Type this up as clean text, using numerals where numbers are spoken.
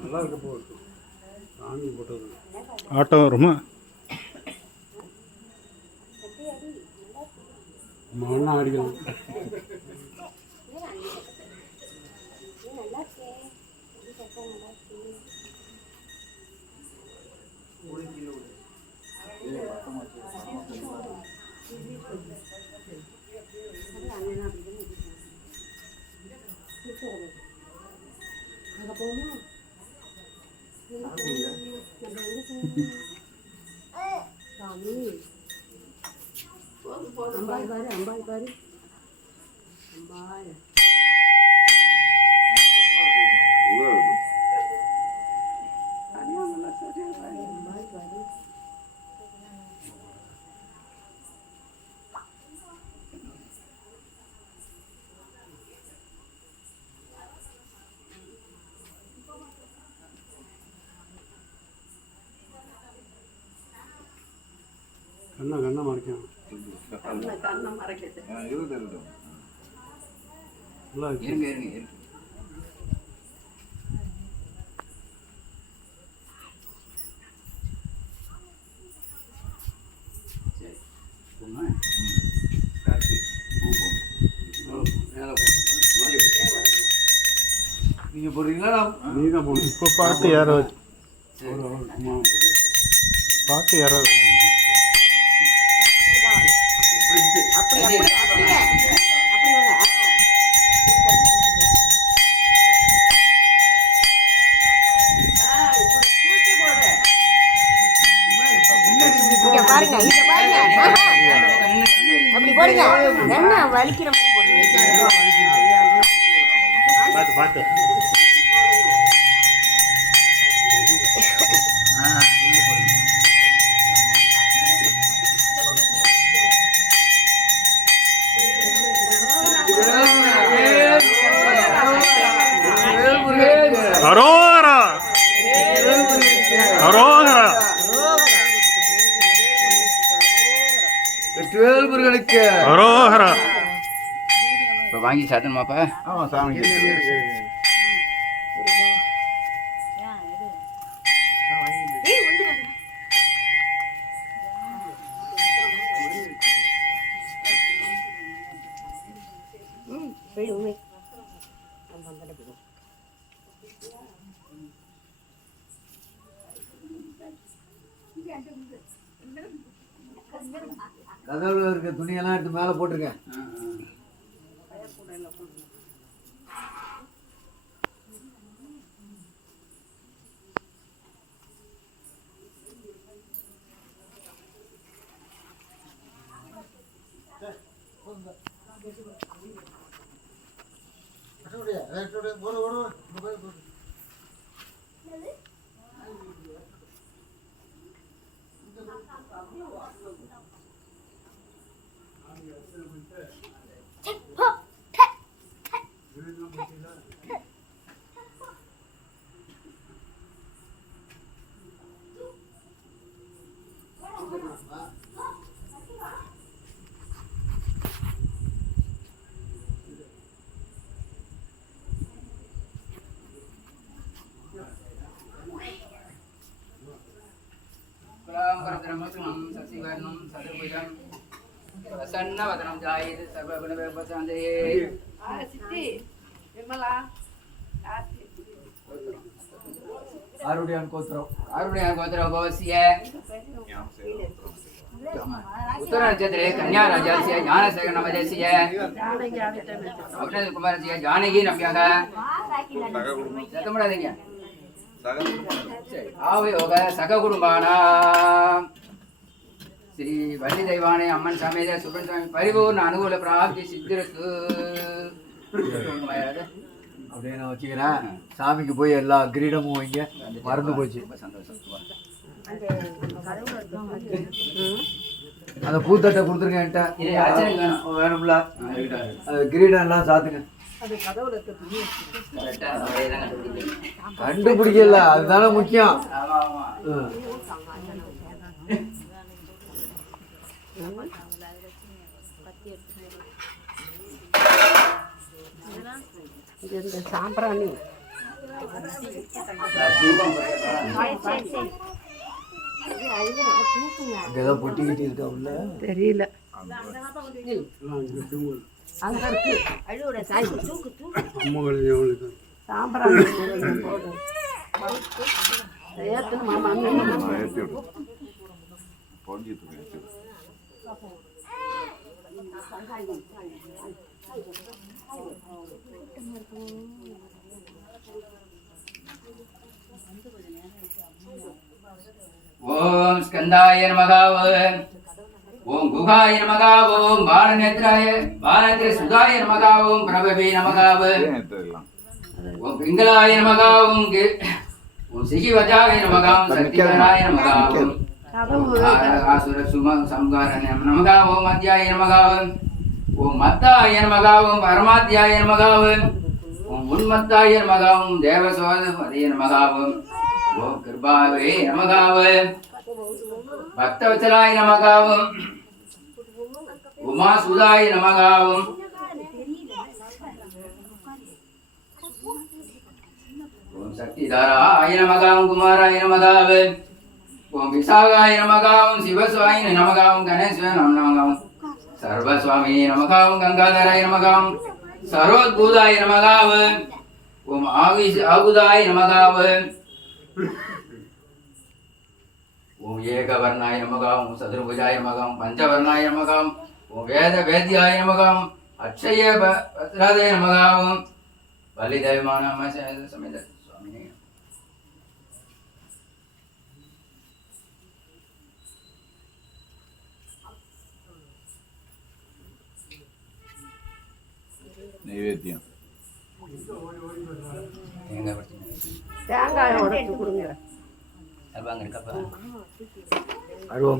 நல்லா இருக்க போகுது சாமி போட்டது ஆட்டம் வருமா மண்ணா அடிக்கலாம் அம்பாய் பாரு அம்பாய் பாரு அம்பாய் கண்ணா மறைக்கும் கண்ணை மறைக்கிறது நல்லா இருக்கு இருங்க நீங்க போடுறீங்களா? நீ தான் போகணும். இப்போ பாட்டு யாராவது பாட்டு யாராவது அப்படி அப்படி அப்படி அப்படி இங்க பாருங்க அப்படி போடுங்க என்ன வலிக்கிற மாதிரி போடுங்க பாட்டு பாட்டு அரோகரா அரோகரா வெற்றிவேல்முருகனுக்கு அரோகரா. இப்போ வாங்கி சாத்தணுமாப்பா? ஆமாம் சாமி கதவுல இருக்க துணியெல்லாம் எடுத்து மேலே போட்டிருக்கேன். பிரசன்னவதனம் ஜாயது சர்வகுணவிபசாந்தே. ஆருடையான் கோத்திரம் பவசிய உத்தர நட்சத்திரே கன்யா ராஜாசிய ஞானசேகர நமதேசிய அக்ஷய குமாரசிய ஜானகி நம்பியாக சத்தமிடாதீங்க. ஆவயோக சக குடும்பானாம் ஸ்ரீ வள்ளி தெய்வானை அம்மன் சமேத சுப்பிரமணிய சுவாமி பரிபூர்ண அனுகூல பிராப்தி சித்திருக்கு. அப்படியே நான் வச்சுக்கிறேன். சாமிக்கு போய் எல்லா கிரீடமும் வைங்க. மறந்து போச்சு. அந்த பூத்தட்டை கொடுத்துருங்க என்கிட்ட. வேணும்ல அது கிரீடம் எல்லாம் சாத்துங்க. கண்டுபிடிக்கல அதுதானே முக்கியம். ஆமா ஆமா. இது இந்த சாம்பிராணி தூக்கம் போயிடுறா. ஏதோ பொட்டிக்கிட்டு இருக்கா உள்ள தெரியல. எல்லாம் இங்கே தூங்கல் அங்க இருக்கு அழுவோட சாய் தூக்கு தூக்கு அம்மா கழுதி அவங்களுக்கு சாம்பிராணி போடு ஏத்து மாமா ஓம் ஸ்கந்தாய நமக. ஓம் குகாய நமக. ஓம் பாலநேத்ர சுதாய நமக. ஓம் பிரபவே நமக. ஓம் பிங்களாய நமக. ஓம் சிகிவஜாய நமக. ஓம் சக்திகராய நமக. ஆசுர சும சம்கார நமக. ஓம் அத்யாய நமக. ஓம் மத்தாய நமக. ஓம் பரமாத்யாய நமக. ஓம் உன்மத்தாய நமக. ஓம் தேவசோதமதே நமக. ஓம் கிருபாவே நமக. பக்தவத்சலாய நமக. உமா சுதாய நமக. ஓம் சக்திதாராய நமக. குமாராய நமக. ஓம் விசாகாய நமக. சிவஸ்வாய நமக. கணேஸ்வர நமக. சர்வஸ்வாமி நமக. கங்காதராய நமக. சர்வோத்பூதாய நமக. ஓம் ஆகுதாய நமக. ஓம் ஏகவர்ணாய நமக. ஓம் சதுர்புஜாய நமக. பஞ்சவர்ணாய நமக. ஓம் வேத்யாய நமக. அக்ஷய பத்ராதய நமக. பலிதயமான சமேத சுவாமி. நைவேத்தியம் தேங்காய் உடைச்சு கொடுங்க. இருக்கப்பா அருவம்